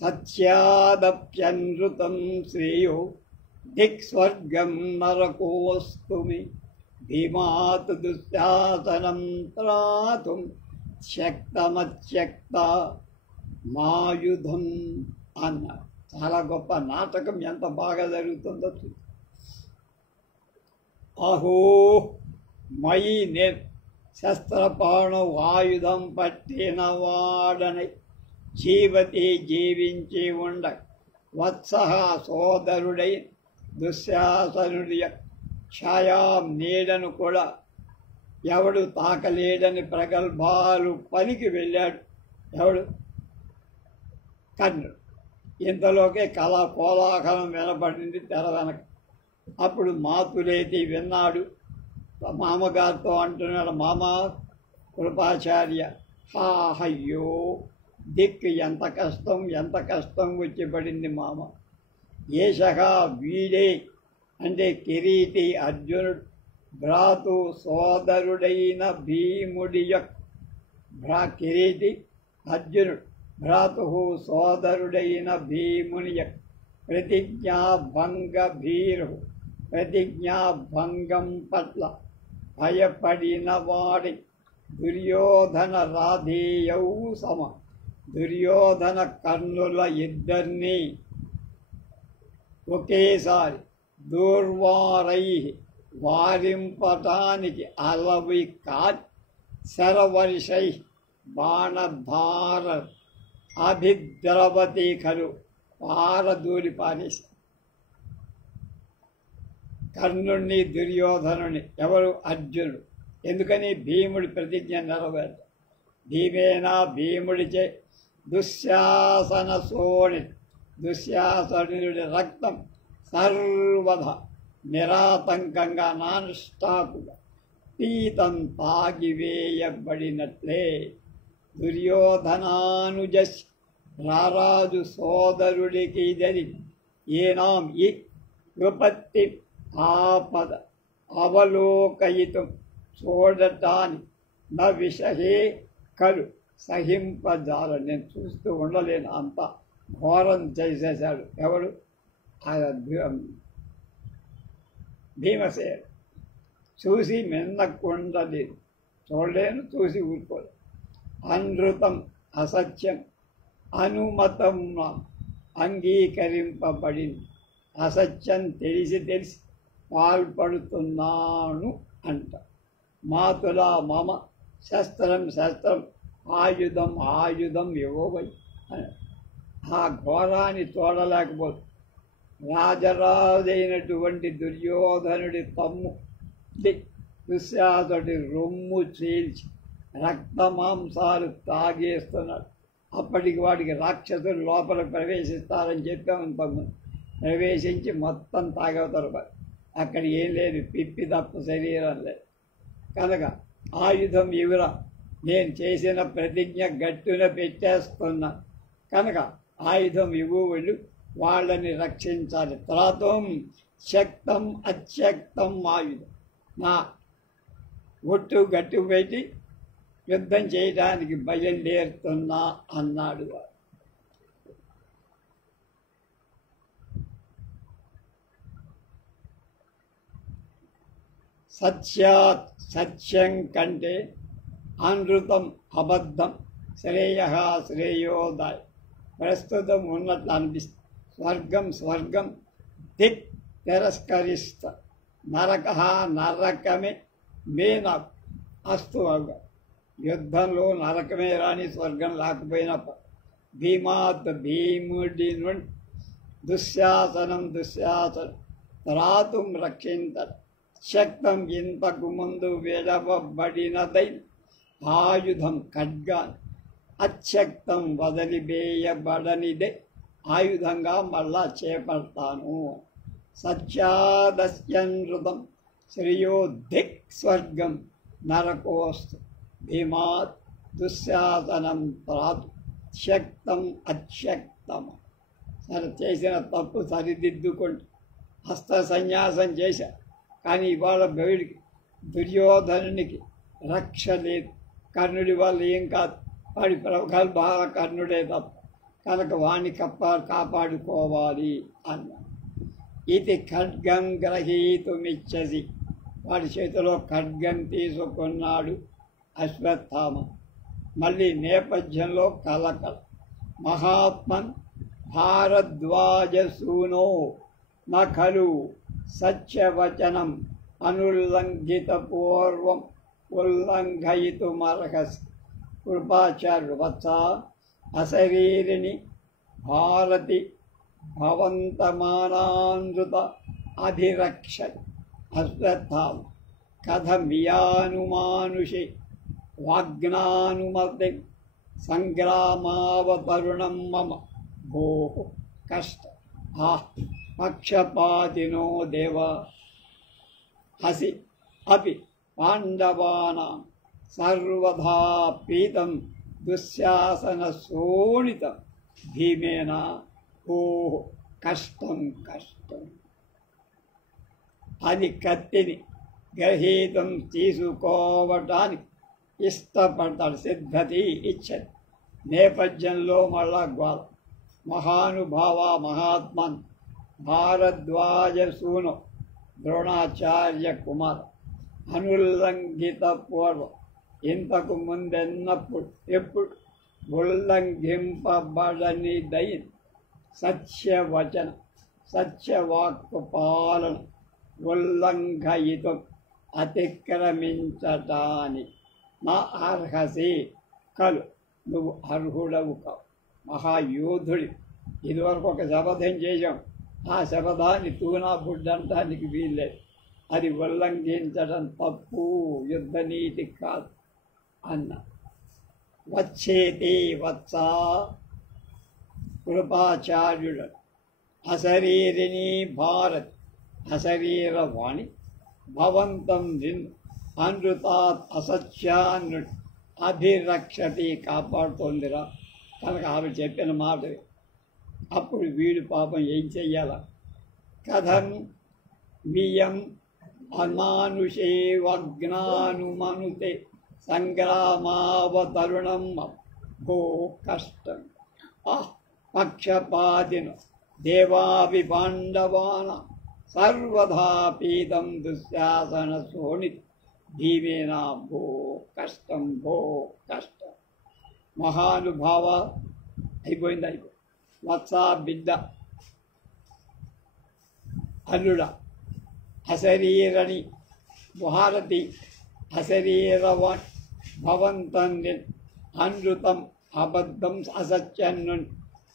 సత్యాదప్యనృతం శ్రేయో దిక్స్వర్గం నరకోస్తు మే భీమాత్ దుశ్శాసనం త్రాతుం శక్తమత్యక్త మాయుధం అన్నారు. చాలా గొప్ప నాటకం, ఎంత బాగా జరుగుతుందో చూసి. అహో మయి నేను శస్త్రపాణు ఆయుధం పట్టిన వాడనై జీవతి జీవించి ఉండ వత్సహ సోదరుడై దుశ్శాసనుడి ఛాయాం నీడను కూడా ఎవడు తాకలేడని ప్రగల్భాలు పనికి వెళ్ళాడు. ఎవడు? కర్ణుడు. ఇంతలోకే కోలాహలం వినపడింది తెర వెనక. అప్పుడు మాతులేతి విన్నాడు. మామగారితో అంటున్నాడు, మామ కృపాచార్య, అయ్యో దిక్కు ఎంత కష్టం వచ్చి పడింది మామ. ఏషగా వీడే అంటే కిరీటి అర్జునుడు భ్రాతు సోదరుడైన భీముడి యొక్క కిరీటి అర్జునుడు భ్రాతు సోదరుడైన భీముని యొక్క ప్రతిజ్ఞాభంగ భీరు ప్రతిజ్ఞాభంగం పట్ల భయపడిన వాడి దుర్యోధన రాధేయౌ సమ దుర్యోధన కర్ణుల ఇద్దరినీ ఒకేసారి దూర్వారై వారింపటానికి అలవి కాట్ శరవర్షై బాణధార అభిద్రవతి ఖలు పారదూరి పారేసి కర్ణుణ్ణి దుర్యోధనుని. ఎవరు? అర్జునుడు. ఎందుకని? భీముడి ప్రతిజ్ఞ నెరవేర్చ. భీమేనా భీముడిచే దుశ్శాసన సోణి దుశ్శాసనుడి రక్తం సర్వద నిరాతంకంగా నాన్ స్టాపుగా పీతం తాగివేయబడినట్లే దుర్యోధనానుజస్ రారాజు సోదరుడికి జరిగి ఏనాం ఈ విపత్తి ఆపద అవలోకయితం చూడటాన్ని నా విషహే కలు సహింపజాల. నేను చూస్తూ ఉండలేను, అంత ఘోరం చేసేశాడు. ఎవడు? భీమసేనుడు. చూసి మిన్నకుండలేదు, చూడలేను, చూసి ఊరుకోలేదు. అనృతం అసత్యం అనుమతం అంగీకరింపబడింది. అసత్యం తెలిసి పాల్పడుతున్నాను అంట. మాతులా మమ శస్త్రం ఆయుధం ఇవ్వబై అని. ఆ ఘోరాన్ని చూడలేకపోతే రాజరాజైనటువంటి దుర్యోధనుడి దుశ్శాసుడి రొమ్ము చీల్చి రక్తమాంసాలు తాగేస్తున్నాడు. అప్పటికి వాడికి రాక్షసులు లోపల ప్రవేశిస్తారని చెప్పాము ఇంతకుముందు. ప్రవేశించి మొత్తం తాగవుతారు. అక్కడ ఏం లేదు, పిప్పి తప్ప శరీరం లేదు. కనుక ఆయుధం ఇవిరా, నేను చేసిన ప్రతిజ్ఞ గట్టున పెట్టేస్తున్నా కనుక ఆయుధం ఇవ్వు వెళ్ళు వాళ్ళని రక్షించాలి. త్రాతుం శక్తం అశక్తం ఆయుధం, నా ఒట్టు గట్టు పెట్టి యుద్ధం చేయడానికి బయలుదేరుతున్నా అన్నాడు. సత్యం కంటే అనృతం అబద్ధం, శ్రేయ శ్రేయోదాయ. ప్రస్తుతం ఉన్నట్లు అనిపిస్తుంది. స్వర్గం దిక్ తిరస్కరిస్త, నరక నరకమే మే నాకు అస్తు అవ్వ. యుద్ధంలో నరకమే రాని స్వర్గం లేకపోయినా భీముడి నుండి దుశ్శాసనం త్రాతుం రక్షించడం శక్తం. ఇంతకు ముందు విడవబడినదై ఆయుధం ఖడ్గాన్, అశక్తం వదిలివేయబడనిదే ఆయుధంగా మళ్ళా చేపడతాను. సత్యాదస్యనృతం శ్రేయో దిక్ స్వర్గం నరకోస్తు, భీమాత్ దుశ్శాసనం త్రాతు శక్తం అశక్తం. చేసిన తప్పు సరిదిద్దుకుంటూ హస్త సన్యాసం చేశారు. కానీ ఇవాళ బయడికి దుర్యోధనునికి రక్ష లేదు. కర్ణుడి వల్ల ఏం కాదు, వాడి ప్రవకాలు బాగా కర్ణుడే తప్ప, కనుక వాణ్ణి కాపాడుకోవాలి అన్న. ఇది ఖడ్గం గ్రహీతుమిచ్చసి, వాడి చేతిలో ఖడ్గం తీసుకున్నాడు అశ్వత్థామ. మళ్ళీ నేపథ్యంలో కలకల. మహాత్మన్ భారద్వాజసూనో నఖలు సత్యవచనం అనుల్లంఘిత పూర్వం ఉల్లంఘయితుమర్హసి. కృపాచార్య వత్స అశరీరిణి భారతి భవంతమానానృత అధిరక్ష. అశ్వత్థామ కథమియానుమానుషి వాగ్నానుమతి సంగ్రామావతరుణం మమ భో కష్ట. పక్షపాతినో దేవ హసి అపి పాండవానాం సర్వదా పీతం దుశ్శాసన శోణితం భీమేన ఓ కష్టం. అది కత్తిని గ్రహీతం తీసుకోవటానికి ఇష్టపడతాడు, సిద్ధతి ఇచ్చది. నేపథ్యంలో మళ్ళా గోల. మహానుభావ మహాత్మన్ భారద్వాజసూనో ద్రోణాచార్య కుమార్ అనుల్లంఘిత పూర్వం, ఇంతకు ముందెన్నప్పుడు ఎప్పుడు ఉల్లంఘింపబడనిదైన సత్యవచన సత్యవాక్కు పాలన ఉల్లంఘయితం అతిక్రమించటానికి నా అర్హసి కలు, నువ్వు అర్హుడవు కావు, మహాయోధుడి. ఇదివరకు ఒక శపథం చేశాం, ఆ శపథాన్ని తూనా బుడ్డంటానికి వీల్లేదు. అది ఉల్లంఘించడం తప్పు, యుద్ధనీతి కాదు అన్న. వచ్చేతి వత్స కృపాచార్యుడు అశరీరిణి భారత్ అశరీరవాణి భవంతం నిన్ను అనృతాత్ అసత్యాన్ను అభిరక్షతి కాపాడుతోందిరా. కనుక ఆమె చెప్పిన మాట అప్పుడు వీడు పాపం ఏం చెయ్యాల? కథం మియం అమానుషే వగ్నానుమనుతే సంగ్రామావతరుణం భో కష్టం. పక్షపాతిన దేవాభి పాండవాన సర్వదా పీతం దుశ్శాసన శోణి భీమేన భో కష్టం. మహానుభావ అయిపోయింది. వత్స బిడ్డ అల్లుడ అశరీరణి భారతి అశరీరవాణి భవంతం అనృతం అబద్ధం అసత్యన్ను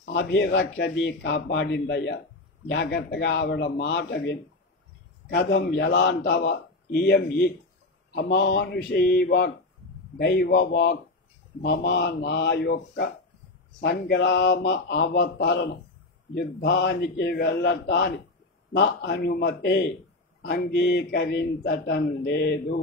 అభిరక్షది కాపాడిందయ్యా. జాగ్రత్తగా ఆవిడ మాట విను. కథం ఎలా అంటావా? ఇయం ఈ అమానుషీ వాక్ దైవవాక్ మమ నా యొక్క సంగ్రామ అవతరణ యుద్ధానికి వెళ్ళటానికి నా అనుమతే అంగీకరించటం లేదు.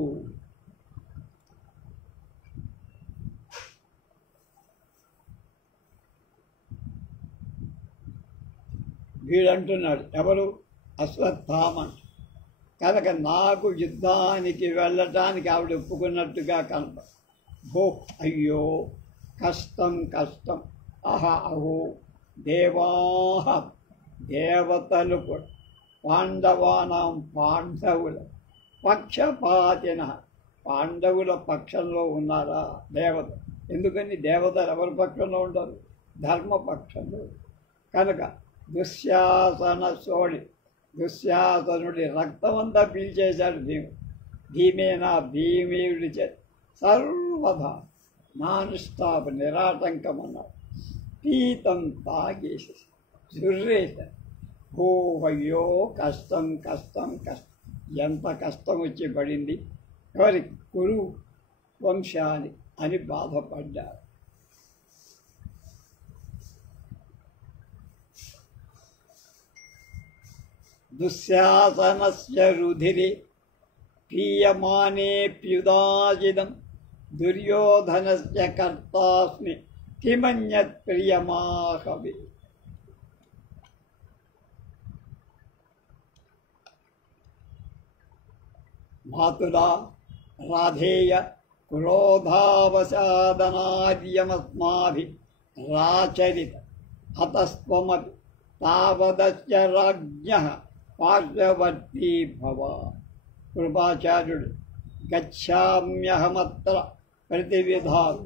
వీడంటున్నాడు, ఎవరు? అశ్వత్థామ. కనుక నాకు యుద్ధానికి వెళ్ళటానికి ఆవిడ ఒప్పుకున్నట్టుగా కనప. భో, అయ్యో, కష్టం కష్టం. అహో దేవాహ, దేవతలు కూడా పాండవానాం, పాండవుల పక్షపాతిన, పాండవుల పక్షంలో ఉన్నారా దేవత? ఎందుకని దేవతలు ఎవరి పక్షంలో ఉంటారు? ధర్మపక్షంలో. కనుక దుశ్శాసనుడి రక్తమంతా పీల్చేశాడు భీముడు. భీమేయుడి చే సర్వదా నాన్ స్టాప్ నిరాటంకం అన్నాడు. పీతం తాగేసి సుర్రేశాడు. ఓ అయ్యో, కష్టం కష్టం కష్టం. ఎంత కష్టం వచ్చి పడింది ఎవరికి? కురు వంశాన్ని అని బాధపడ్డారు. దుశ్శాసనస్య రుధిరే పీయమానేప్యుదాజిదం దుర్యోధనస్య కర్తాస్మి కిమన్యత్ ప్రియమాహవే. మాతులా రాధేయ క్రోధావసాదనార్యమస్మాభి రాచరిత అతస్త్వమపి తావదస్య రాజ్ఞః పార్శ్వవర్తీ భవ. కృపాచార్యుడు, గచ్ఛామ్యహమత్ర ప్రతివిధాత్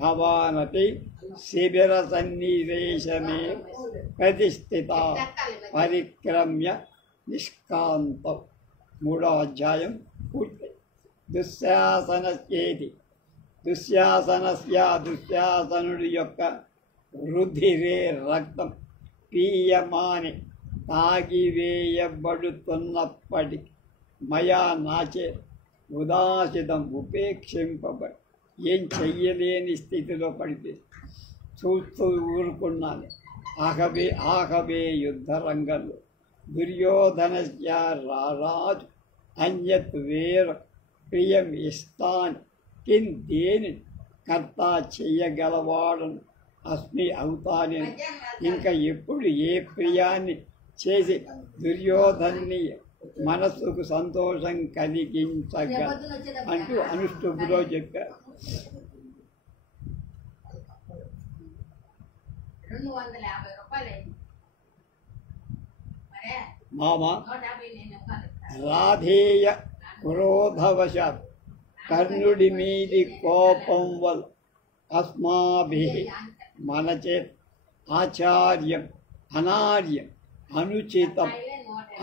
భవానపి శిబిర సన్నివేశమే ప్రతిష్ఠిత పరిక్రమ్య నిష్కాంతం. 3వ అధ్యాయం పూర్తి. దుశ్శాసనస్యేతి, దుశ్శాసనుడి యొక్క రుధిరే రక్తం పీయమాని తాగివేయబడుతున్నప్పటికీ మయా నాచే ఉదాసితం ఉపేక్షింపబడి ఏం చెయ్యలేని స్థితిలో పడితే చూస్తూ ఊరుకున్నాను. ఆహవే యుద్ధరంగంలో దుర్యోధనస్య రారాజు అన్యత్ వేర ప్రియం ఇస్తాన్ కిన్ దేని కర్త చెయ్యగలవాడను అస్మి అవుతానే. ఇంకా ఎప్పుడు ఏ ప్రియాన్ని చేసి దుర్యోధన్ని మనస్సుకు సంతోషం కలిగించగల అంటూ అనుష్ఠుపులో చెప్పారు. మామ రాధేయ క్రోధవశాత్ కర్ణుడి మీది కోపం వల్ల అస్మాభి మనచే ఆచార్యం అనార్యం అనుచితం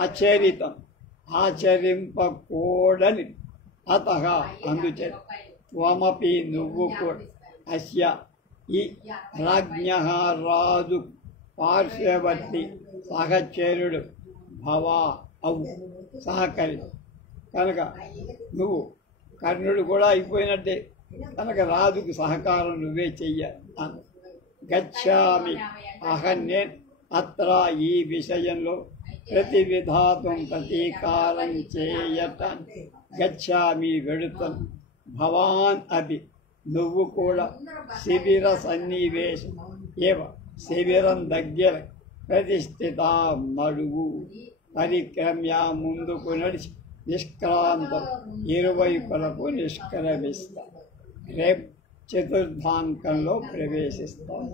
అచరితం ఆచరింపకూడని అతః అందుచే త్వమపి నువ్వు కూడా అస్య ఈ రాజ్ఞః రాజు పార్శ్వవర్తి సహచరుడు భవా అవు సహకరి. కనుక నువ్వు కర్ణుడు కూడా అయిపోయినట్టే. కనుక రాజుకు సహకారం నువ్వే చెయ్యాలి. గచ్ఛామి అహన్నేన్ అత్ర ఈ విషయంలో ప్రతివిధాతం ప్రతీకారం చేయటం గచ్ఛామి వెడుతం. భవాన్ అది నువ్వు కూడా శిబిర సన్నివేశం ఏవ శిబిరం దగ్గర ప్రతిష్ఠిత నడువు పరిక్రమ్య ముందుకు నడిచి నిష్క్రాంతం ఇరువైపులకు నిష్క్రమిస్తా. రేపు చతుర్థాంకంలో ప్రవేశిస్తాం.